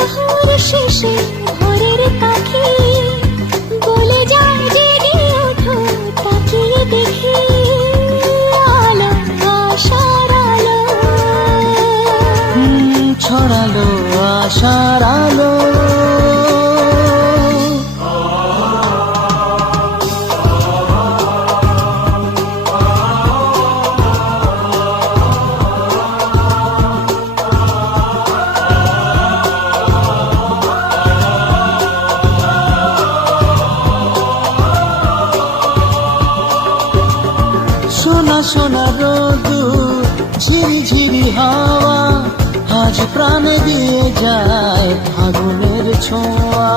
প্রহর শেষে ভোরের পাখি বলে যায় যে ওঠো তাকিয়ে দেখি আলো আশার আলো ছড়ালো আশার আলো। সোনা সোনা রোদুর ঝিরি ঝিরি হাওয়া আজ প্রাণে দিয়ে যায় ফাগুনের ছোঁয়া।